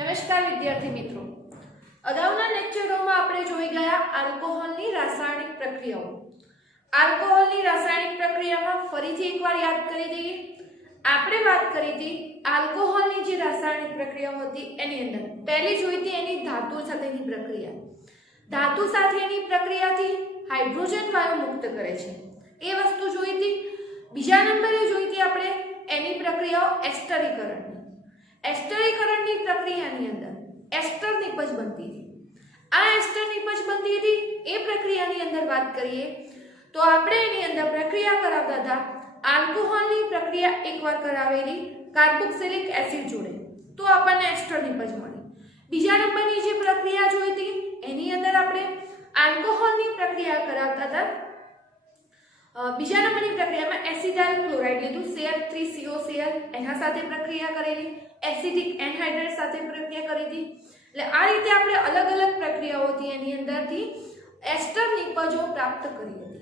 નમસ્કાર વિદ્યાર્થી મિત્રો, અગાઉના લેક્ચરોમાં આપણે જોઈ ગયા આલ્કોહોલની રાસાયણિક પ્રક્રિયાઓ. આલ્કોહોલની રાસાયણિક પ્રક્રિયામાં ફરીથી એકવાર યાદ કરી દઈએ. આપણે વાત કરી હતી આલ્કોહોલની જે રાસાયણિક પ્રક્રિયાઓ હતી એની અંદર પહેલી જોઈ હતી એની ધાતુ સાથેની પ્રક્રિયા. ધાતુ સાથેની પ્રક્રિયાથી હાઇડ્રોજન વાયુ મુક્ત કરે છે, એ વસ્તુ જોઈ હતી. બીજા નંબરે જોઈ હતી આપણે એની પ્રક્રિયાઓ એસ્ટરીકરણ. એસ્ટરીકરણની પ્રક્રિયાની અંદર એસ્ટર નિપજ બનતી હતી. આ એસ્ટર નિપજ બનતી હતી એ પ્રક્રિયાની અંદર વાત કરીએ તો આપણે એની અંદર પ્રક્રિયા કરાવતા હતા આલ્કોહોલની પ્રક્રિયા એકવાર કરાવેલી કાર્બોક્સિલિક એસિડ જોડે, તો આપણને એસ્ટર નિપજ મળી. બીજા નંબરની જે પ્રક્રિયા જોઈ હતી એની અંદર આપણે આલ્કોહોલની પ્રક્રિયા કરાવતા હતા. બીજા નંબરની પ્રક્રિયામાં એસિટાઇલ ક્લોરાઇડ લીધું, CH3COCl, એના સાથે પ્રક્રિયા કરેલી. એસિડિક એનહાઇડ્રેટ સાથે પ્રક્રિયા કરી હતી. એટલે આ રીતે આપણે અલગ અલગ પ્રક્રિયાઓથી એની અંદરથી એસ્ટર નિપજો પ્રાપ્ત કરી હતી.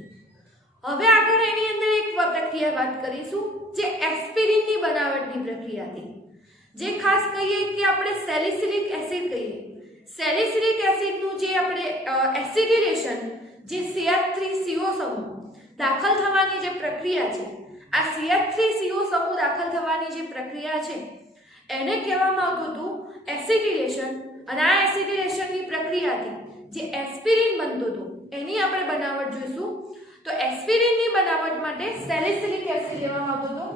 હવે આગળ એની અંદર એક પ્રક્રિયા વાત કરીશું જે એસ્પિરિનની બનાવટની પ્રક્રિયા હતી, જે ખાસ કહીએ કે આપણે સેલિસિલિક એસિડ કહીએ. સેલિસિલિક એસિડનું જે આપણે એસિડિલેશન, જે CH3CO સમૂહ દાખલ થવાની જે પ્રક્રિયા છે, આ CH3CO સમૂહ દાખલ થવાની જે પ્રક્રિયા છે એને કહેવામાં આવતું હતું એસિડિલેશન. અને આ એસિડિલેશનની પ્રક્રિયાથી જે એસ્પિરિન બનતું હતું એની આપણે બનાવટ જોઈશું. તો એસ્પિરિનની બનાવટ માટે સેલિસિલિક એસિડ લેવામાં આવતું હતું.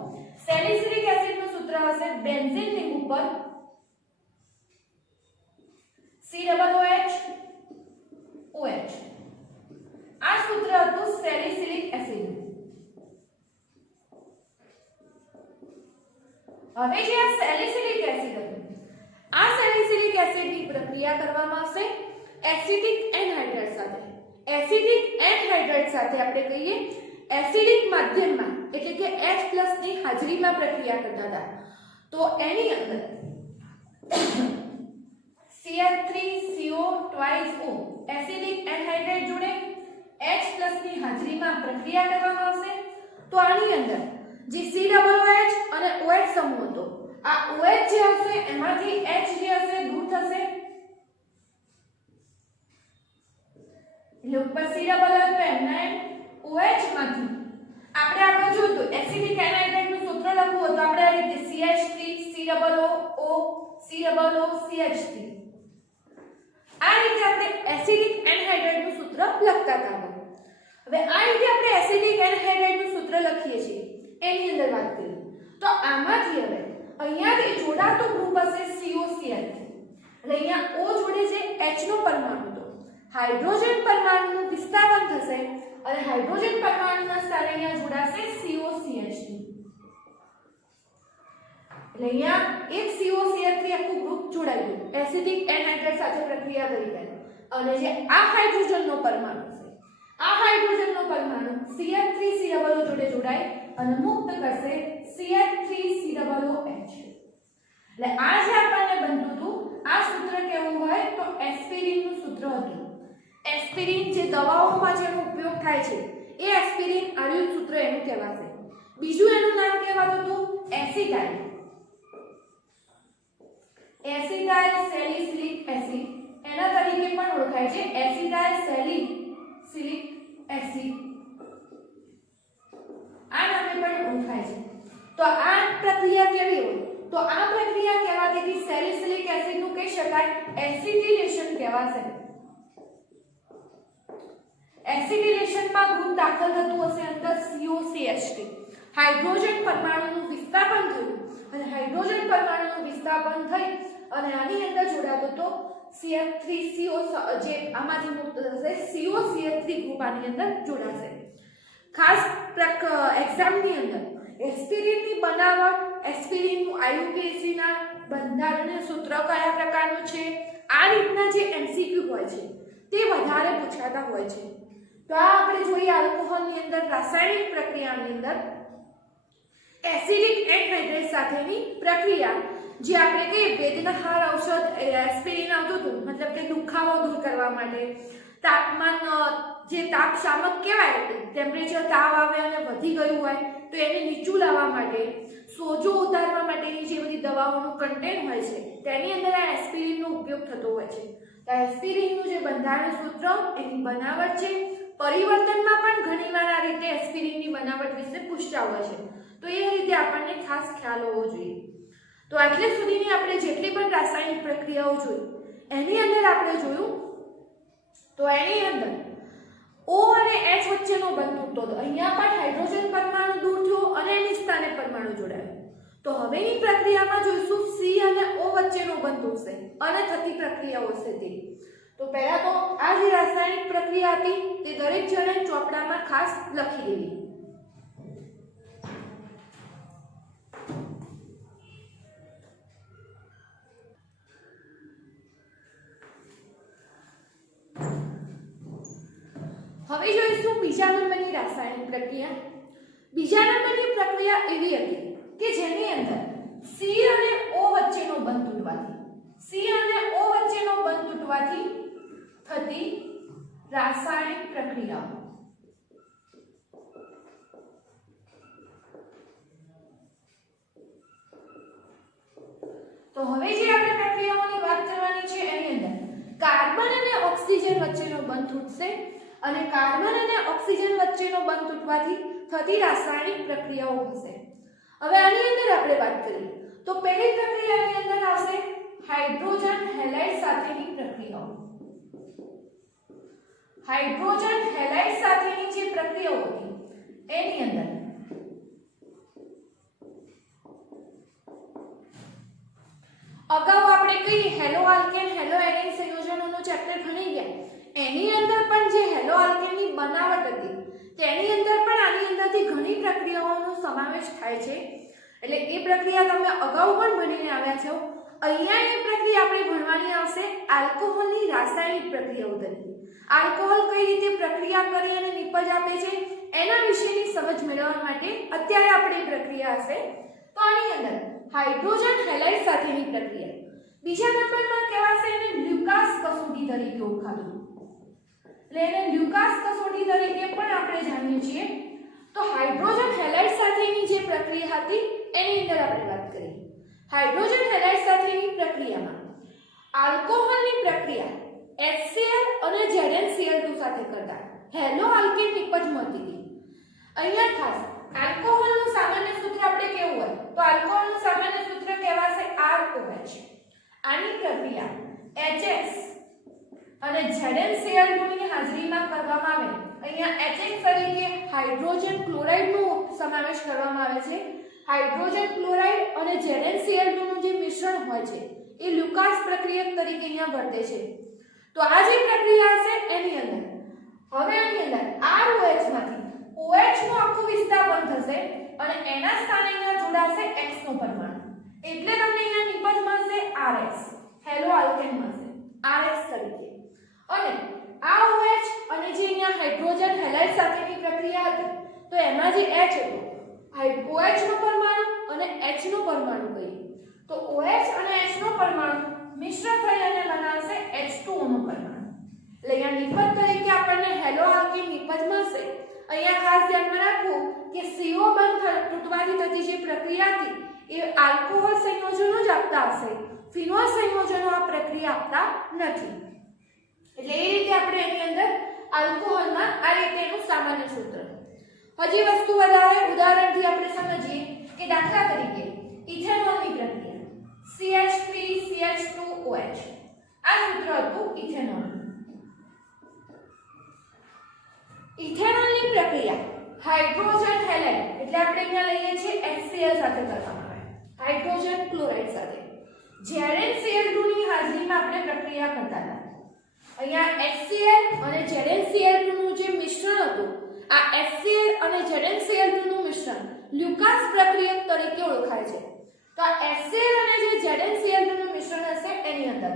સેલિસિલિક એસિડનું સૂત્ર હશે બેન્ઝીન રિંગ ઉપર COOH. આ સૂત્ર હતું સેલિસિલિક એસિડ. હવે જે આ સેલિસિલિક એસિડ હતું, આ સેલિસિલિક એસિડની પ્રક્રિયા કરવામાં આવશે એસિડિક એનહાઇડ્રેટ સાથે. એસિડિક એનહાઇડ્રેટ સાથે આપણે કહીએ એસિડિક માધ્યમમાં, એટલે કે H+ ની હાજરીમાં પ્રક્રિયા કરતા હતા. તો એની અંદર CH3CO2O એસિડિક એનહાઇડ્રેટ જોડે H+ ની હાજરીમાં પ્રક્રિયા કરવામાં આવશે. તો આની અંદર જે COOH અને OH સમૂહ હતો, આ OH જે હશે એમાંથી H જે હશે દૂર થશે. એટલે ઉપર COOH પેન્નાઇન OH માંથી આપણે આગળ જોયું એસિડિક એનહાઇડ્રેટ નું સૂત્ર લખવું હતું આપણે આ રીતે CH3COOCH3. આ રીતે આપણે એસિડિક એનહાઇડ્રેટ નું સૂત્ર લખતા હતા. હવે આ રીતે આપણે એસિડિક એનહાઇડ્રેટ નું સૂત્ર લખીએ છીએ એની અંદર વાત કરીએ તો આમાંથી હવે અહીંયાથી જોડાતો ગ્રુપ હશે COCl. એટલે અહીંયા O જોડે જે H નો પરમાણુ હતો, હાઇડ્રોજન પરમાણુનું વિસ્થાપન થશે અને હાઇડ્રોજન પરમાણુના સ્થાને અહીંયા જોડાશે COCH. એટલે અહીંયા એક COCH3 આખું ગ્રુપ જોડાયું એસિડિક એનહાઇડ્રેટ સાથે પ્રક્રિયા કરીને. અને જે આ હાઇડ્રોજનનો પરમાણુ છે, આ હાઇડ્રોજનનો પરમાણુ CH3COO જોડે જોડાય અને મુક્ત કરશે CH3COOH. એટલે આ જે આપણને બનતું હતું આ સૂત્ર કેવું હોય તો એસ્પિરિનનું સૂત્ર હતું. એસ્પિરિન જે દવાઓમાં જેનો ઉપયોગ થાય છે એ એસ્પિરિન આનું સૂત્ર એનું કહેવાશે. બીજું એનું નામ કહેવાતું હતું એસિટાઇલ. એસિટાઇલ સેલિસિલિક એસિડ એના તરીકે પણ ઓળખાય છે. એસિટાઇલ સેલિસિલિક એસિડ આ નામે પણ ઓળખાય છે. તો આ પ્રક્રિયા કેવી હોય તો આ પ્રક્રિયા કહેવાતી સેલિસિલિક એસિડ નું કહી શકાય એસિડિલેશન કહેવાશે. એસિડિલેશન માં ગ્રુપ દાખલ થતું હશે અંદર COCH3. હાઇડ્રોજન પરમાણુનું વિસ્થાપન થયું અને હાઇડ્રોજન પરમાણુનું વિસ્થાપન થઈ અને આની અંદર જોડાતો તો CH3CO જે આમાંથી મુક્ત થશે COCH3 ગ્રુપ આની અંદર જોડાશે. ખાસ એક્ઝામની અંદર એસ્પિરિનની બનાવટ, એસ્પિરિનનું IUPAC ના બંધારણીય સૂત્ર કયા પ્રકારનું છે, આ રીતના જે MCQ હોય છે તે વધારે પૂછાતા હોય છે. તો આ આપણે જોઈએ આલ્કોહોલની અંદર રાસાયણિક પ્રક્રિયાની અંદર એસિડિક એનહાઇડ્રેટ સાથેની પ્રક્રિયા, જે આપણે કહીએ વેદનાહાર ઔષધ એસ્પિરિન આવતું હતું, મતલબ કે દુખાવો દૂર કરવા માટે. તાપમાન જે તાપ શામક કહેવાય, ટેમ્પરેચર તાવ આવે અને વધી ગયું હોય તો એને નીચું લાવવા માટે સોજો ઉતારવા માટેની જે બધી દવાઓનું કન્ટેન્ટ હોય છે તેની અંદર આ એસ્પિરિનનો ઉપયોગ થતો હોય છે. તો એસ્પિરિનનું જે બંધારણ સૂત્ર, એની બનાવટ છે, પરિવર્તનમાં પણ ઘણીવાર આ રીતે એસ્પિરિનની બનાવટ વિશે પૂછતા હોય છે. તો એ રીતે આપણને ખાસ ખ્યાલ હોવો જોઈએ. તો આટલે સુધીની આપણે જેટલી પણ રાસાયણિક પ્રક્રિયાઓ જોઈ એની અંદર આપણે જોયું તો એની અંદર O અને H વચ્ચેનો બંધ તૂટતો. અહીંયા પણ હાઇડ્રોજન પરમાણુ દૂર થયો અને એની સ્થાને પરમાણુ જોડાયો. તો હવેની પ્રક્રિયામાં જોઈશું C અને O વચ્ચેનો બંધ તૂટશે અને થતી પ્રક્રિયાઓ છે તે. તો પહેલા તો આ જે રાસાયણિક પ્રક્રિયા હતી તે દરેક જણે ચોપડામાં ખાસ લખી દેવી. હવે જોઈશું બીજા નંબરની રાસાયણિક પ્રક્રિયા. બીજા નંબરની પ્રક્રિયા એવી હતી કે જેની અંદર C અને O વચ્ચેનો બંધ તૂટવાથી થતી રાસાયણિક પ્રક્રિયાઓ. તો હવે જે આપણે પ્રક્રિયાઓની વાત કરવાની છે એની અંદર કાર્બન અને ઓક્સિજન વચ્ચેનો બંધ તૂટશે અને કાર્બન અને ઓક્સિજન વચ્ચેનો બંધ તૂટવાથી થતી રાસાયણિક પ્રક્રિયાઓ હશે. હવે આની અંદર આપણે વાત કરીએ તો પહેલી પ્રક્રિયાની અંદર આવશે હાઇડ્રોજન હેલાઇડ સાથેની પ્રક્રિયાઓ. હાઇડ્રોજન હેલાઇડ સાથેની જે પ્રક્રિયાઓ હતી એની અંદર અગાઉ આપણે કઈ હેલો આલ્કેન હેલો એડિન સંયોજનોનું ચેપ્ટર ભણી ગયા. એની અંદર પણ જે હેલો આલ્કેનની બનાવટ હતી તેની અંદર પણ આની અંદરથી ઘણી પ્રક્રિયાઓનો સમાવેશ થાય છે. એટલે એ પ્રક્રિયા તમે અગાઉ પણ ભણીને આવ્યા છો. અહીંયા એ પ્રક્રિયા આપણે ભણવાની આવશે આલ્કોહોલની રાસાયણિક પ્રક્રિયાઓ તરીકે. આલ્કોહોલ કઈ રીતે પ્રક્રિયા કરી અને નિપજ આપે છે એના વિશેની સમજ મેળવવા માટે અત્યારે આપણે એ પ્રક્રિયા હશે. તો આની અંદર હાઇડ્રોજન હેલાઇડ સાથેની પ્રક્રિયા. બીજા નંબરમાં કહેવાશે એને લ્યુકાસ કસોટી તરીકે ઓળખાતું. એટલે એને લ્યુકાસ કસોટી તરીકે પણ આપણે જાણીએ છીએ. તો હાઇડ્રોજન હેલાઇડ સાથેની જે પ્રક્રિયા હતી એની અંદર આપણે વાત કરીએ. હાઇડ્રોજન હેલાઇડ સાથેની પ્રક્રિયામાં આલ્કોહોલની પ્રક્રિયા HCl અને ZnCl2 સાથે કરતા હેલો આલ્કેન નિપજ મળતી હતી. અહીંયા ખાસ આલ્કોહોલનું સામાન્ય સૂત્ર આપણે કેવું હોય તો આલ્કોહોલનું સામાન્ય સૂત્ર કહેવાશે ROH. આની પ્રક્રિયા HX અને ZnCl2 ની હાજરીમાં કરવામાં આવે. અહીંયા HX તરીકે હાઇડ્રોજન ક્લોરાઇડનો સમાવેશ કરવામાં આવે છે. હાઇડ્રોજન ક્લોરાઇડ અને ZnCl2 નું જે મિશ્રણ હોય છે એ લ્યુકાસ પ્રક્રિયક તરીકે અહીંયા વર્તે છે. તો આ જે પ્રક્રિયા છે એની અંદર હવે આની અંદર ROH માંથી OH નો આખો વિસ્તાર બંધ થશે અને એના સ્થાને અહીંયા જોડાશે X નો પરમાણુ. એટલે તમને અહીંયા નિપજ મળશે RX. હેલો આલ્કેન મળશે RX તરીકે. અને આ OH અને જે અહીંયા હાઇડ્રોજન હેલાઇડ સાથેની પ્રક્રિયા હતી તો એમાં જે H હતો OH નો પરમાણુ અને H નો પરમાણુ કહીએ તો OH અને H નો પરમાણુ મિશ્ર થઈ અને બનાવશે H2O નો પરમાણુ. એટલે અહીંયા નિપજ તરીકે આપણને હેલો આલ્કેન નિપજ મળશે. અહીંયા ખાસ ધ્યાનમાં રાખવું કે CO બંધ તૂટવાથી થતી જે પ્રક્રિયા હતી એ આલ્કોહોલ સંયોજનો જ આપતા હશે. ફિનોલ સંયોજનો આ પ્રક્રિયા આપતા નથી. એટલે એ રીતે આપણે એની અંદર આલ્કોહોલમાં આ રીતે એનું સામાન્ય સૂત્ર. હજી વસ્તુ વધારે ઉદાહરણથી આપણે સમજીએ કે દાખલા તરીકે ઇથેનોલની પ્રક્રિયા CH3CH2OH. આ સૂત્ર હતું ઇથેનોલ. ઇથેનોલની પ્રક્રિયા હાઇડ્રોજન હેલાઇડ એટલે આપણે અહીંયા લઈએ છીએ HCl સાથે કરવામાં આવે હાઇડ્રોજન ક્લોરાઇડ સાથે. ZnCl2 ની હાજરીમાં આપણે પ્રક્રિયા કરતા હતા. અહીંયા HCl અને ZnCl2 નું જે મિશ્રણ હતું આ HCl અને ZnCl2 નું મિશ્રણ લ્યુકાસ પ્રક્રિયક તરીકે ઓળખાય છે. તો આ HCl અને જે ZnCl2 નું મિશ્રણ હશે એની અંદર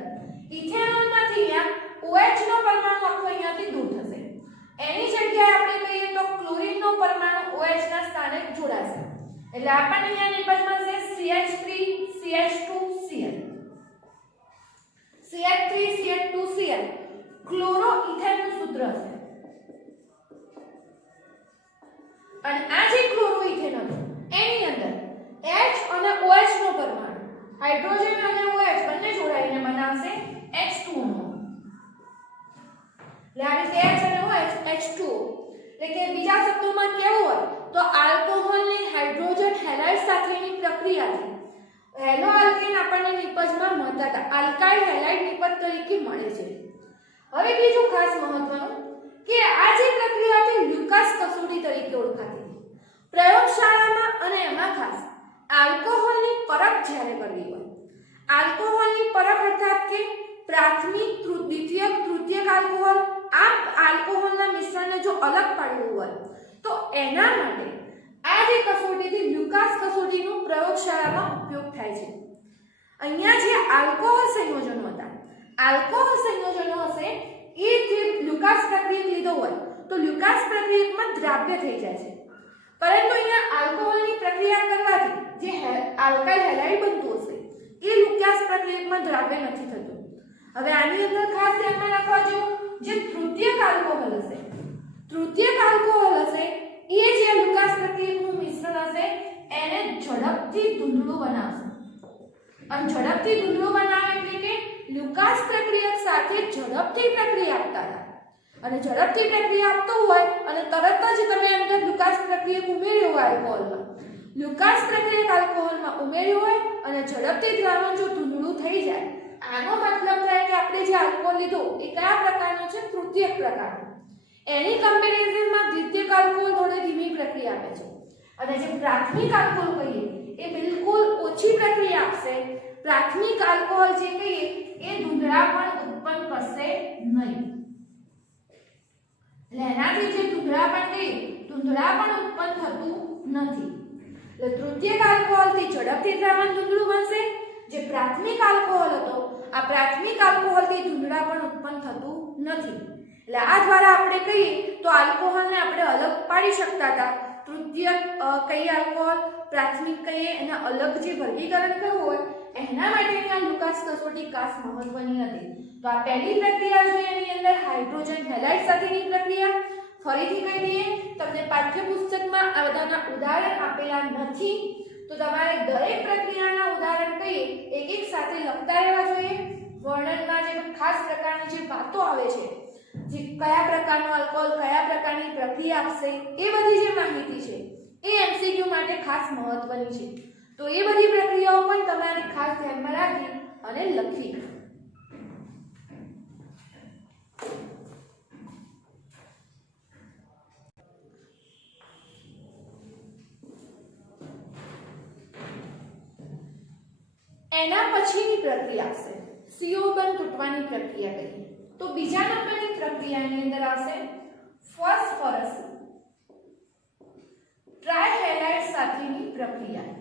ઇથેનોલમાંથી અહીંયા OH નો પરમાણુ આખો અહીંયાથી દૂર થશે. એની જગ્યાએ આપણે કહીએ તો ક્લોરીનનો પરમાણુ OH ના સ્થાને જોડાશે. એટલે આપણને અહીંયા નિપજ મળશે CH3CH2Cl. CH3CH2Cl ક્લોરોઇથેનનું સૂત્ર હશે. અને આ જે ક્લોરોઇથેન હતું એની અંદર H હવે બીજું ખાસ મહત્વનું કે આ જે પ્રક્રિયા હતી લ્યુકાસ કસોટી તરીકે ઓળખાતી હતી પ્રયોગશાળામાં, અને એમાં ખાસ આલ્કોહોલની પરખ જ્યારે કરવી હોય, આલ્કોહોલની પરખ અર્થાત કે પ્રાથમિક, દ્વિતીયક, તૃતીયક આલ્કોહોલ, આ આલ્કોહોલના મિશ્રણને જો અલગ પાડવું હોય તો એના માટે આ જે કસોટીથી લ્યુકાસ કસોટીનો પ્રયોગશાળામાં ઉપયોગ થાય છે. અહીંયા જે આલ્કોહોલ સંયોજનો હતા, આલ્કોહોલ સંયોજનો હશે એ જે લ્યુકાસ પ્રક્રિયક લીધો હોય તો લ્યુકાસ પ્રક્રિયકમાં દ્રાવ્ય થઈ જાય છે, પરંતુ અહીંયા આલ્કોહોલની પ્રક્રિયા કરવાથી જે આલ્કાઇલ હેલાઇડ બનતું હશે એ લ્યુકાસ પ્રક્રિયકમાં દ્રાવ્ય નથી થતું. હવે આની અંદર ખાસ ધ્યાનમાં રાખવા જેવું જે તૃતીયક આલ્કોહોલ હશે, તૃતીયક આલ્કોહોલ હશે એ જે લ્યુકાસ પ્રક્રિયકનું મિશ્રણ હશે એને ઝડપથી ધૂંધળું બનાવશે. અને ઝડપથી ધૂંધળું બનાવે એટલે કે લ્યુકાસ પ્રક્રિયક સાથે ઝડપથી પ્રક્રિયા આપતા હતા, અને ઝડપથી પ્રક્રિયા આપતો હોય અને તરત જ તમે અંદર લ્યુકાસ પ્રક્રિયક ઉમેર્યો હોય આલ્કોહોલમાં, લ્યુકાસ પ્રક્રિયક આલ્કોહોલમાં ઉમેર્યો હોય અને ઝડપથી દ્રાવણ જો ધૂંધળું થઈ જાય, આનો મતલબ થાય કે આપણે જે આલ્કોહોલ લીધો એ કયા પ્રકારનો છે? તૃતીયક પ્રકારનો. એની કમ્પેરિઝનમાં દ્વિતીયક આલ્કોહોલ થોડી ધીમી પ્રક્રિયા આપે છે, અને જે પ્રાથમિક આલ્કોહોલ કહીએ એ બિલકુલ ઓછી પ્રક્રિયા આપશે. પ્રાથમિક આલ્કોહોલ જે કહીએ એ ધૂંધળાપણ ઉત્પન્ન કરશે નહીં. એટલે એનાથી જે ધૂંધળાપણ કહીએ, ધૂંધળાપણ ઉત્પન્ન થતું નથી. એટલે તૃતીયક આલ્કોહોલથી ઝડપથી દ્રાવણ ધૂંધળું બનશે. જે પ્રાથમિક આલ્કોહોલ હતો, આ પ્રાથમિક આલ્કોહોલથી ધૂંધળાપણ ઉત્પન્ન થતું નથી. એટલે આ દ્વારા આપણે કહીએ તો આલ્કોહોલને આપણે અલગ પાડી શકતા હતા. તૃતીયક કઈ આલ્કોહોલ, પ્રાથમિક કહીએ, એના અલગ જે વર્ગીકરણ કરવું હોય એના માટેની આ લ્યુકાસ કસોટી ખાસ મહત્વની હતી. તો આ પહેલી પ્રક્રિયા જોઈએ એની અંદર હાઇડ્રોજન હેલાઇડ સાથેની પ્રક્રિયા. ફરીથી કહી દઈએ, તમને પાઠ્યપુસ્તકમાં આ બધાના ઉદાહરણ આપેલા નથી, તો તમારે દરેક પ્રક્રિયાના ઉદાહરણ કહીએ એક એક સાથે લખતા રહેવા જોઈએ. વર્ણનમાં જે ખાસ પ્રકારની જે વાતો આવે છે, જે કયા પ્રકારનો આલ્કોહોલ કયા પ્રકારની પ્રક્રિયા આપશે, એ બધી જે માહિતી છે એ એમસીક્યુ માટે ખાસ મહત્વની છે. તો એ બધી પ્રક્રિયાઓ પણ તમારે ખાસ ધ્યાનમાં રાખી અને લખી. એના પછીની પ્રક્રિયા આવશે CO બંધ તૂટવાની પ્રક્રિયા કહીએ. તો બીજા નંબરની પ્રક્રિયાની અંદર આવશે ફોસ્ફરસ ટ્રાયહેલાઇડ સાથેની પ્રક્રિયા.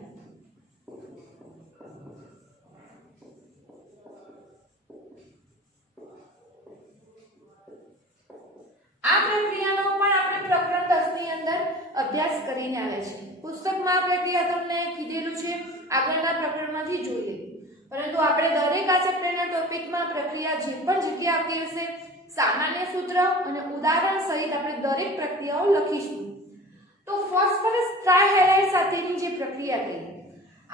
આ પ્રક્રિયાનો પણ આપણે પ્રકરણ 10 ની અંદર અભ્યાસ કરીને આવે છે. પુસ્તકમાં આ પ્રક્રિયા તમને કીધેલું છે, આગળના પ્રકરણમાંથી જોઈ લે. પરંતુ આપણે દરેક આ ચેપ્ટરના ટોપિકમાં પ્રક્રિયા જે પણ જગ્યા આપતી હશે સામાન્ય સૂત્ર અને ઉદાહરણ સહિત આપણે દરેક પ્રક્રિયાઓ લખીશું. તો ફોસ્ફરસ ટ્રાયહેલાઇડ સાથેની જે પ્રક્રિયા કહીએ,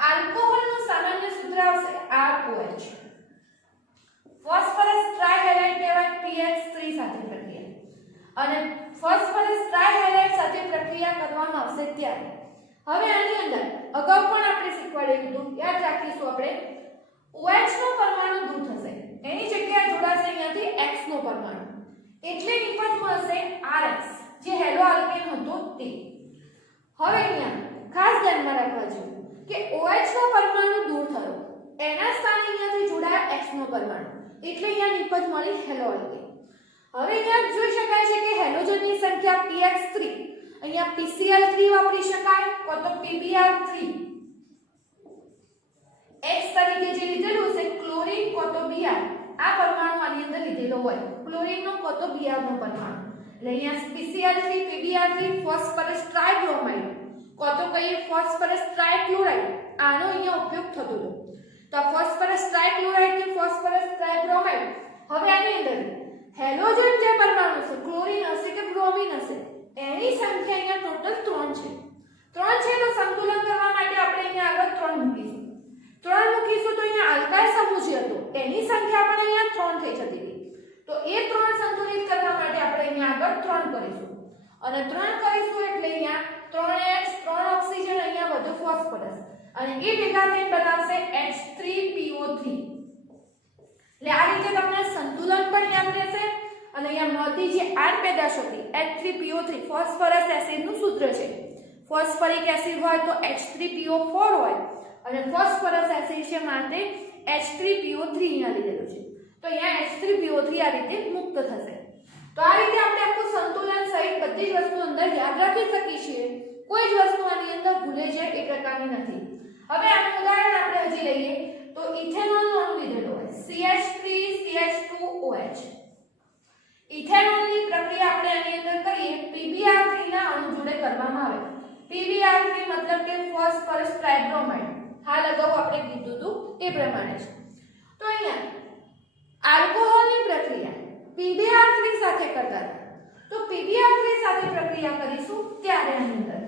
આલ્કોહોલનું સામાન્ય સૂત્ર આવશે ROH. ફોસ્ફરસ ટ્રાયહેલાઇડ કહેવાય PH3 સાથે પ્રક્રિયા, અને ફોસ્ફરસ ટ્રાયહેલાઇડ સાથે પ્રક્રિયા કરવામાં આવશે ત્યારે. હવે આની અંદર અગાઉ પણ આપણે શીખવાડેલું હતું, યાદ રાખીશું આપણે. OH નો પરમાણુ દૂર થશે, એની જગ્યાએ જોડાશે અહીંયાથી X નો પરમાણુ, એટલે નિપજ મળશે RX, જે હેલો આલ્કેન હતો તે. હવે અહીંયા ખાસ ધ્યાનમાં રાખવા જેવું કે OH નો પરમાણુ દૂર થયો, એના સ્થાને અહીંયાથી જોડાયા X નો પરમાણુ, એટલે અહીંયા નિપજ મળી હેલો આલ્કેન. હવે અહીંયા જોઈ શકાય છે કે હેલોજનની સંખ્યા pH3, અહીંયા PCl3 વાપરી શકાય કો તો PBr3. X તરીકે જે લીધેલું છે ક્લોરીન કો તો Br, આ પરમાણુ આની અંદર લીધેલો હોય, ક્લોરીનનો કો તો Br નો પરમાણુ. એટલે અહીંયા PCl3 PBr3 ફોસ્ફરસ ટ્રાયબ્રોમાઇડ કો તો કહીએ ફોસ્ફરસ ટ્રાયક્લોરાઇડ, આનો અહીંયા ઉપયોગ થતો હતો. તો આ ફોસ્ફરસ ટ્રાયક્લોરાઇડ કે ફોસ્ફરસ ટ્રાયબ્રોમાઇડ. હવે આની અંદર હેલોજન જે પરમાણુ છે, ક્લોરીન હશે કે બ્રોમિન હશે, એની સંખ્યા અહીંયા ટોટલ 3 છે. 3 છે તો સંતુલન કરવા માટે આપણે અહીંયા આગળ 3 મૂકીશું. 3 મૂકીશું તો અહીંયા આલ્કાઇલ સમૂહ જે હતો એની સંખ્યા પણ અહીંયા 3 થઈ જતી હતી. તો એ 3 સંતુલિત કરવા માટે આપણે અહીંયા આગળ 3 કરીશું, અને 3 કરીશું એટલે અહીંયા 3H 3 ઓક્સિજન, અહીંયા વધુ ફોસ્ફરસ, અને એ ભેગા થઈને બનાવશે H3PO3. એટલે આ રીતે તમને સંતુલન પણ યાદ રહેશે અને અહીંયા મળતી જે R પેદાશ હતી H3PO3 ફોસ્ફરસ એસિડનું સૂત્ર છે. ફોસ્ફરિક એસિડ હોય તો H3PO4 હોય અને ફોસ્ફરસ એસિડ છે માટે H3PO3 અહીંયા લીધેલું છે. તો અહીંયા H3PO3 આ રીતે મુક્ત થશે. તો આ રીતે આપણે આખું સંતુલન સહિત બધી જ વસ્તુ અંદર યાદ રાખી શકીએ છીએ. કોઈ જ વસ્તુ આની અંદર ભૂલે જાય એ પ્રકારની નથી. હવે આનું ઉદાહરણ આપણે હજી લઈએ તો ઇથેનોલનો અણુ લીધેલો હોય CH3CH2OH. ઇથેનોલની પ્રક્રિયા આપણે આની અંદર કરીએ PbR3 ના અણુ જોડે કરવામાં આવે. PbR3 મતલબ કે ફોસ્ફરસ ટ્રાઇબ્રોમાઇડ. હાલ અગાઉ આપણે કીધું હતું એ પ્રમાણે છે. તો અહીંયા આલ્કોહોલની પ્રક્રિયા PbR3 સાથે કરતા હતા. તો PbR3 સાથે પ્રક્રિયા કરીશું ત્યારે આની અંદર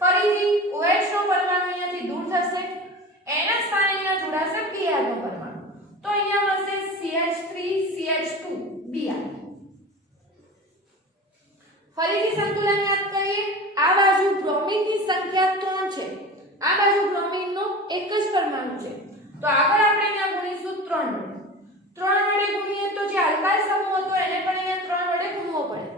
ફરીથી OH નો પરમાણુ અહીંયાથી દૂર થશે. એના સ્થાને અહીંયા જોડાશે Br નો પરમાણુ. તો અહીંયા મળશે CH3CH2Br. ફરીથી સંતુલન યાદ કરીએ. આ બાજુ બ્રોમિનની સંખ્યા 3 છે. આ બાજુ બ્રોમિનનો એક જ પરમાણુ છે. તો આગળ આપણે અહીંયા ગુણીશું 3 વડે. 3 વડે ગુણીએ તો જે આલ્કાઇલ સમૂહ હતો એને પણ અહીંયા 3 વડે ગુણવો પડે.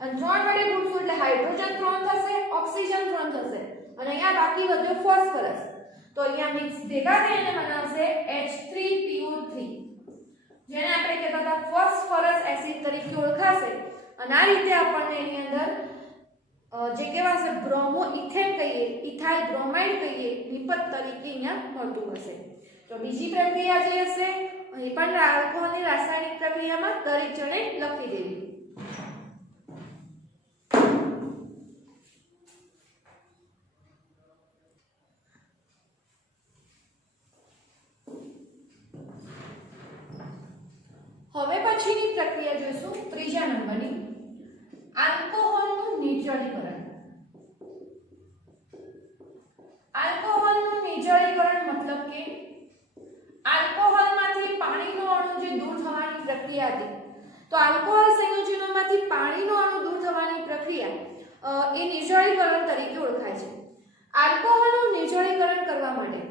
અને 3 વડે ગુણશું એટલે હાઇડ્રોજન 3 થશે, ઓક્સિજન 3 થશે અને અહીંયા બાકી વધ્યો ફોસ્ફરસ. તો અહીંયા મિક્સ ભેગા થઈને બનાવશે H3PO3 જેને આપણે કહેતા હતા ફોસ્ફરસ એસિડ તરીકે ઓળખાશે. અને આ રીતે આપણને એની અંદર જે કહેવાશે બ્રોમો ઇથેન કહીએ, ઇથાઇલ બ્રોમાઇડ કહીએ, નિપજ તરીકે અહીંયા મળતું હશે. તો બીજી પ્રક્રિયા જે હશે અહીં પણ આલ્કોહોલની રાસાયણિક પ્રક્રિયામાં દરેક જણે લખી દેવી. હવે પછીની પ્રક્રિયા જોઈશું ત્રીજા નંબરની આલ્કોહોલનું નિર્જલીકરણ. આલ્કોહોલનું નિર્જલીકરણ મતલબ કે આલ્કોહોલમાંથી પાણીનો અણુ જે દૂર થવાની પ્રક્રિયા હતી. તો આલ્કોહોલ સંયોજનોમાંથી પાણીનો અણુ દૂર થવાની પ્રક્રિયા એ નિર્જલીકરણ તરીકે ઓળખાય છે. આલ્કોહોલનું નિર્જલીકરણ કરવા માટે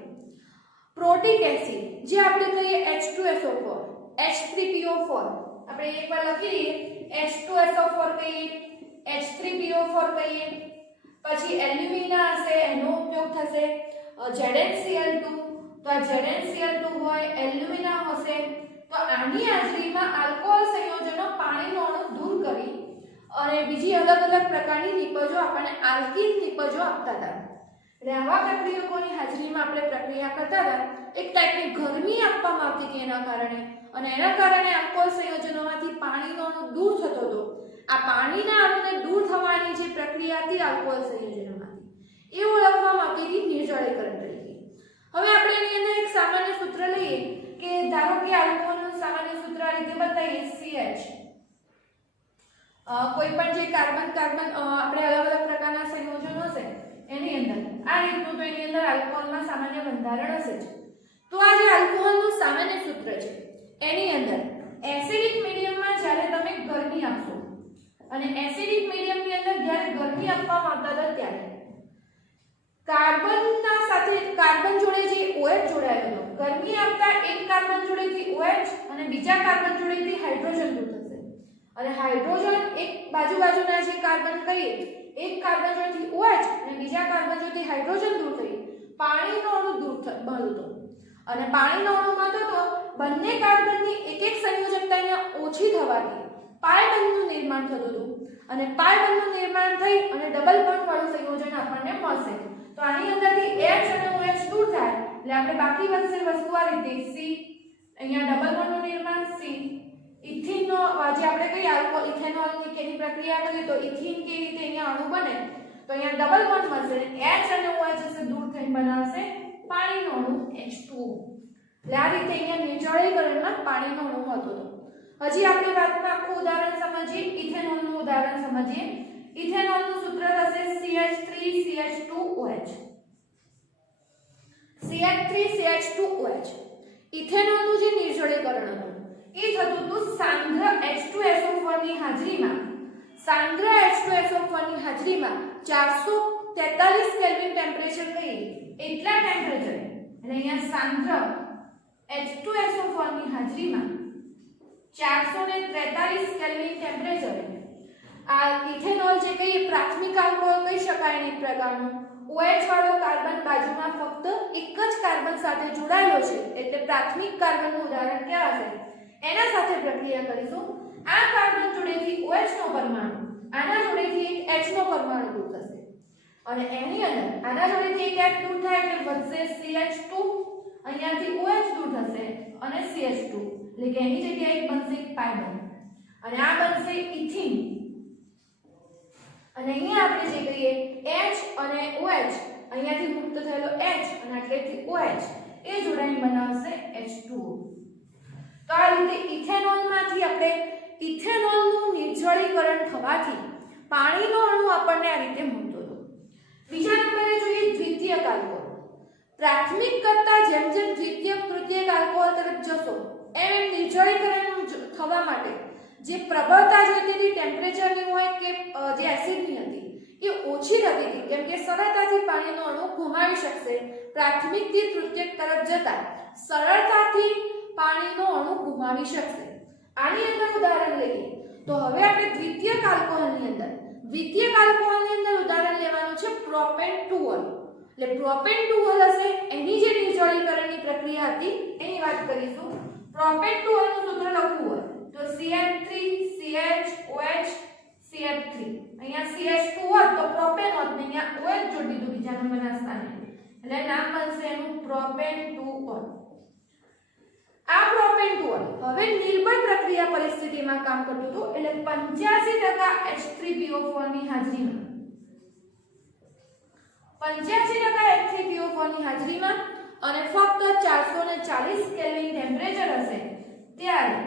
પ્રોટિક એસિડ જે આપણે કહીએ H2SO4 H3PO4 આપણે એકવાર લખી લઈએ H2SO4 કહીએ, H3PO4 કહીએ, પછી એલ્યુમિના હશે એનો ઉપયોગ થશે, ZnCl2 તો આ ZnCl2 હોય, એલ્યુમિના હશે. તો આની હાજરીમાં આલ્કોહોલ સંયોજનો પાણીનો અણુ દૂર કરી અને બીજી અલગ અલગ પ્રકારની નિપજો આપણને આલ્કીન નિપજો આપતા હતા. એટલે આવા પ્રક્રિયકોની હાજરીમાં આપણે પ્રક્રિયા કરતા હતા. એક ટાઈપની ગરમી આપવામાં આવતી હતી એના કારણે અને એના કારણે આલ્કોહોલ સંયોજનોમાંથી પાણીનો અણુ દૂર થતો હતો. આ પાણીના અણુને દૂર થવાની જે પ્રક્રિયા હતી આલ્કોહોલ સંયોજનોમાંથી એ ઓળખવામાં આવતી હતી નિર્જલીકરણ તરીકે. હવે આપણે એની અંદર એક સામાન્ય સૂત્ર લઈએ કે ધારો કે આલ્કોહોલનું સામાન્ય સૂત્ર આ રીતે બતાવીએ CH. કોઈ પણ જે કાર્બન આપણે અલગ અલગ પ્રકારના સંયોજનો હશે એની અંદર આ રીતનું તો એની અંદર આલ્કોહોલમાં સામાન્ય બંધારણ હશે જ. તો આ જે આલ્કોહોલનું સામાન્ય સૂત્ર છે એની અંદર એસિડિક મીડિયમમાં જ્યારે તમે ગરમી આપશો અને એસિડિક મીડિયમની અંદર જ્યારે ગરમી આપવામાં આવતા હતા ત્યારે કાર્બનના સાથે કાર્બન જોડે જે OH જોડાયેલો હતો, ગરમી આપતા એક કાર્બન જોડેથી OH અને બીજા કાર્બન જોડેથી હાઇડ્રોજન દૂર થશે અને હાઇડ્રોજન એક બાજુના જે કાર્બન કહીએ એક કાર્બન જોડેથી OH અને બીજા કાર્બન જોડેથી હાઇડ્રોજન દૂર થઈ પાણીનો અણુ દૂર બનતો અને પાણીનો અણુ મળતો તો બંને કાર્બનની એક સંયોજકતા અહીંયા ઓછી થવાથી પાઈ બંધનું નિર્માણ થતું હતું અને પાઈ બંધનું નિર્માણ થઈ અને ડબલ બોન્ડ વાળું સંયોજન આપણને મળશે. તો આની અંદરથી H અને OH દૂર થાય એટલે આપણે બાકી વધશે વસ્તુ આ રીતે C અહીંયા ડબલ બોન્ડનું નિર્માણ C ઇથિનનો જે આપણે કઈ આલ્કોહોલ ઇથેનોલની કેની પ્રક્રિયા કરીએ તો ઇથિન કે રીતે અહીંયા અણુ બને તો અહીંયા ડબલ બોન્ડ મળશે H અને OH જે દૂર થઈને બનાવશે પાણીનો અણુ H2O. એટલે આ રીતે અહીંયા નિર્જલીકરણમાં પાણીનો અણુ મળતો હતો. હજી આપણે વાતમાં આખું ઉદાહરણ સમજીએ, ઇથેનોલનું ઉદાહરણ સમજીએ. ઇથેનોલનું સૂત્ર થશે CH3CH2OH. CH3CH2OH. ઇથેનોલનું જે નિર્જલીકરણ હતું એ થતું હતું સાંદ્ર H2SO4 ની હાજરીમાં 443 કેલ્વિન ટેમ્પરેચર કહીએ એટલા ટેમ્પરેચરે એટલે અહીંયા સાંદ્ર H2SO4 ની હાજરીમાં 443 કેલ્વિન ટેમ્પરેચરે આ ઇથેનોલ જે કઈ પ્રાથમિક આલ્કોહોલ કહી શકાય એક પ્રકારનું OH વાળો કાર્બન બાજુમાં ફક્ત એક જ કાર્બન સાથે જોડાયેલો છે એટલે પ્રાથમિક કાર્બનનું ઉદાહરણ ક્યાં હશે એના સાથે પ્રક્રિયા કરીશું આ કાર્બન જોડેથી OH નો પરમાણુ આના જોડેથી એક H નો પરમાણુ દૂર થશે અને એની અંદર આના જોડેથી એક H દૂર થાય એટલે વધશે CH2 અહીંયાથી OH દૂર થશે અને CH2 એટલે કે એની જગ્યાએ બનશે પાયબન અને આ બનશે ઇથિન અને અહીંયા આપણે જે કહીએ H અને OH અહીંયાથી મુક્ત થયેલો H અને આટલેથી OH એ જોડાઈને બનાવશે H2O તો આ રીતે ઇથેનોલમાંથી આપણે ઇથેનોલનું નિર્જળીકરણ થવાથી પાણીનો અણુ આપણને આ રીતે મળતો હતો બીજા નંબરે જોઈએ દ્વિતીયક આલ્કોહોલ પ્રાથમિક કરતા જેમ જેમ દ્વિતીયક તૃતીયક આલ્કોહોલ તરફ જશો એમ નિર્જળીકરણ થવા માટે જે પ્રબળતા જોઈતી હતી ટેમ્પરેચરની હોય કે જે એસિડની હતી એ ઓછી થતી હતી કેમ કે સરળતાથી પાણીનો અણુ ઘુમાવી શકશે પ્રાથમિકથી તૃતીયક તરફ જતા સરળતાથી પાણીનો અણુ ઘુમાવી શકશે આની અંદર ઉદાહરણ લઈએ તો હવે આપણે દ્વિતીયક આલ્કોહોલની અંદર ઉદાહરણ લેવાનું છે પ્રોપેન 2 એટલે પ્રોપેન 2 હશે એની જે નિર્જળીકરણની પ્રક્રિયા હતી એની વાત કરીશું પ્રોપેન 2 નું સૂત્ર લખવું હોય તો CH3 CH CH3 અહીંયા CH2 હોત તો પ્રોપેન હોત ને અહીંયા OH જોડી દીધું બીજા નંબરના સ્થાને એટલે નામ બનશે એનું પ્રોપેન 2 આ પ્રોપેન 2 હવે નિર્બળ પ્રક્રિયા પરિસ્થિતિમાં કામ કરતું હતું એટલે 85% H3PO4 ની હાજરીમાં 85% H3PO4 ની હાજરીમાં અને ફક્ત 440 કેલ્વિન ટેમ્પરેચર હશે ત્યારે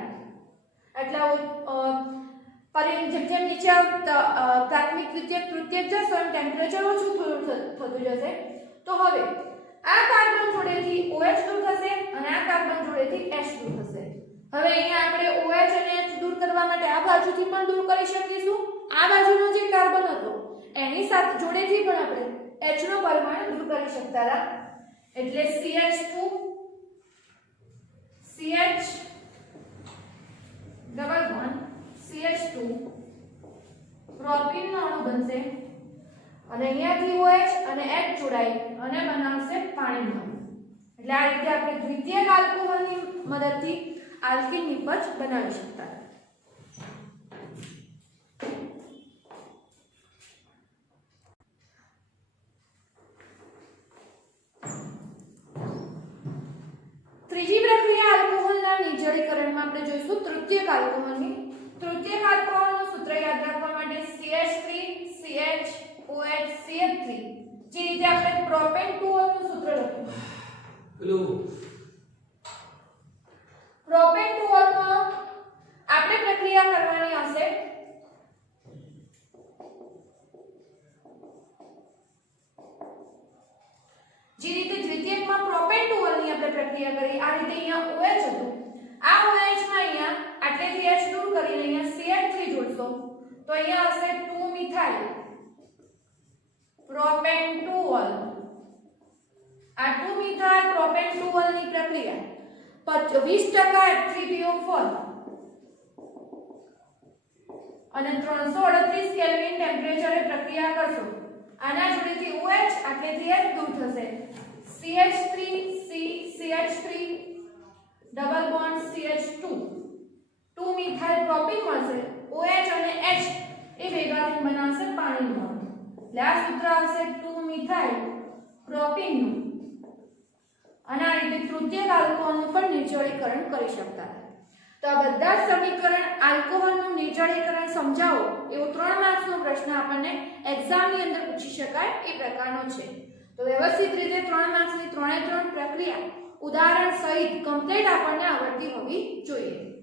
એટલા જેમ નીચે પ્રાથમિક દ્વિતીયક તૃતીયક જશો એમ ટેમ્પરેચર ઓછું થતું જશે તો હવે આ કાર્બન જોડેથી OH દૂર થશે અને આ કાર્બન જોડેથી H દૂર થશે હવે અહીંયા આપણે OH અને H દૂર કરવા માટે આ બાજુથી પણ દૂર કરી શકીશું આ બાજુનો જે કાર્બન હતો એની સાથે જોડેથી પણ આપણે H નો પરમાણુ દૂર કરી શકતા હતા એટલે CH2 CH double bond CH2 propene નો અણુ બનશે અને અહીંયાથી OH અને H જોડાઈ અને બનાવશે પાણીનો એટલે આ રીતે આપણે દ્વિતીયક આલ્કોહોલની મદદથી આલ્કીન નિપજ બનાવી શકતા ત્રીજી પ્રક્રિયા આલ્કોહોલના નિર્જળીકરણમાં આપણે જોઈશું તૃતીયક આલ્કોહોલનું સૂત્ર યાદ રાખવા માટે CH3 CH OH CH3 જે રીતે આપણે પ્રોપેન 2 નું સૂત્ર લખ્યું પ્રોપેન 2 માં આપણે પ્રક્રિયા કરવાની હશે જે રીતે દ્વિતીયકમાં પ્રોપેન 2 ની આપણે પ્રક્રિયા કરી આ રીતે અહીંયા OH હતું આ OH માં અહીંયા આટલેથી H દૂર કરીને અહીંયા CH3 જોડશો તો અહીંયા હશે 2 મિથાઇલ પ્રોપેન 2 આ 2 મિથાઇલ પ્રોપેન 2 ની પ્રક્રિયા 20% H3PO4 અને 338 કેલ્વિન ટેમ્પરેચરે પ્રક્રિયા કરશો આના જોડેથી OH આટલેથી H દૂર થશે CH3 CH3 double bond CH2 2 methyl propyne મળશે OH અને H એ ભેગા થઈને બનાવશે પાણીનું એટલે આ સૂત્ર આવશે 2 મિથાઇલ પ્રોપીનનું અને આ રીતે તૃતીયક આલ્કોહોલનું પણ નિર્જળીકરણ કરી શકતા તો આ બધા જ સમીકરણ આલ્કોહોલનું નિર્જળીકરણ સમજાવો એવો 3 માર્ક્સનો પ્રશ્ન આપણને એક્ઝામની અંદર પૂછી શકાય એ પ્રકારનો છે તો વ્યવસ્થિત રીતે 3 માર્ક્સની 3 પ્રક્રિયા ઉદાહરણ સહિત કમ્પ્લીટ આપણને આવડતી હોવી જોઈએ